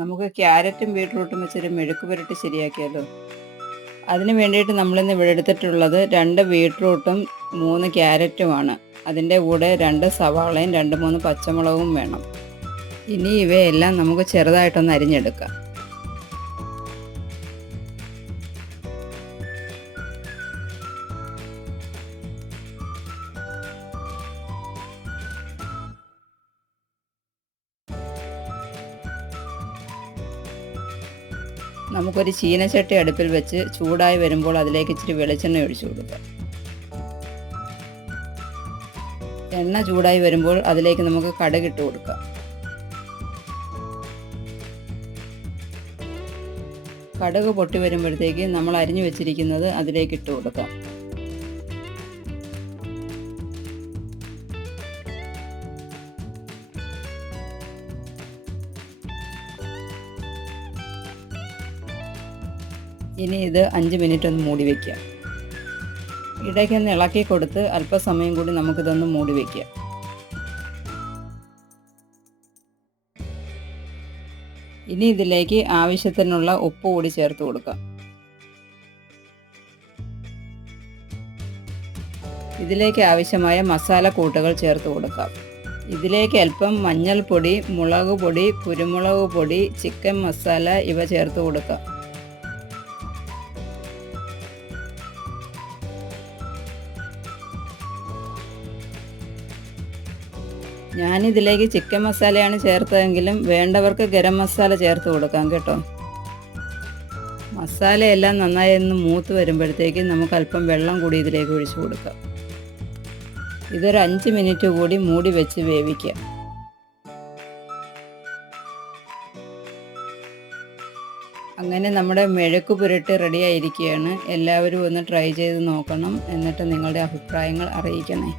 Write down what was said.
നമുക്ക് ക്യാരറ്റും ബീട്രൂട്ടും വെച്ചൊരു മെഴുക്ക് പുരട്ടി ശരിയാക്കിയാലോ? അതിന് വേണ്ടിയിട്ട് നമ്മളിന്ന് ഇവിടെ എടുത്തിട്ടുള്ളത് 2 ബീട്രൂട്ടും 3 ക്യാരറ്റുമാണ്. അതിൻ്റെ കൂടെ 2 സവാളയും 2, 3 പച്ചമുളകും വേണം. ഇനി ഇവയെല്ലാം നമുക്ക് ചെറുതായിട്ടൊന്ന് അരിഞ്ഞെടുക്കാം. നമുക്കൊരു ചീനച്ചട്ടി അടുപ്പിൽ വെച്ച് ചൂടായി വരുമ്പോൾ അതിലേക്ക് ഇച്ചിരി വെളിച്ചെണ്ണ ഒഴിച്ചു കൊടുക്കാം. എണ്ണ ചൂടായി വരുമ്പോൾ അതിലേക്ക് നമുക്ക് കടുകിട്ട് കൊടുക്കാം. കടുക് പൊട്ടി വരുമ്പോഴത്തേക്ക് നമ്മൾ അരിഞ്ഞു വെച്ചിരിക്കുന്നത് അതിലേക്ക് ഇട്ട് കൊടുക്കാം. ഇനി ഇത് 5 മിനിറ്റ് ഒന്ന് മൂടി വയ്ക്കാം. ഇടയ്ക്കൊന്ന് ഇളക്കി കൊടുത്ത് അല്പസമയം കൂടി നമുക്കിതൊന്ന് മൂടി വയ്ക്കാം. ഇനി ഇതിലേക്ക് ആവശ്യത്തിനുള്ള ഉപ്പ് കൂടി ചേർത്ത് കൊടുക്കാം. ഇതിലേക്ക് ആവശ്യമായ മസാല കൂട്ടുകൾ ചേർത്ത് കൊടുക്കാം. ഇതിലേക്ക് അല്പം മഞ്ഞൾപ്പൊടി, മുളക് പൊടി, കുരുമുളക് പൊടി, ചിക്കൻ മസാല ഇവ ചേർത്ത് കൊടുക്കാം. ഞാനിതിലേക്ക് ചിക്കൻ മസാലയാണ് ചേർത്തതെങ്കിലും വേണ്ടവർക്ക് ഗരം മസാല ചേർത്ത് കൊടുക്കാം കേട്ടോ. മസാലയെല്ലാം നന്നായി ഒന്ന് മൂത്ത് വരുമ്പോഴത്തേക്കും നമുക്ക് അല്പം വെള്ളം കൂടി ഇതിലേക്ക് ഒഴിച്ചു കൊടുക്കാം. ഇതൊരു 5 മിനിറ്റ് കൂടി മൂടി വെച്ച് വേവിക്കാം. അങ്ങനെ നമ്മുടെ മെഴുക്ക് പുരട്ടി റെഡിയായിരിക്കുകയാണ്. എല്ലാവരും ഒന്ന് ട്രൈ ചെയ്ത് നോക്കണം. എന്നിട്ട് നിങ്ങളുടെ അഭിപ്രായങ്ങൾ അറിയിക്കണേ.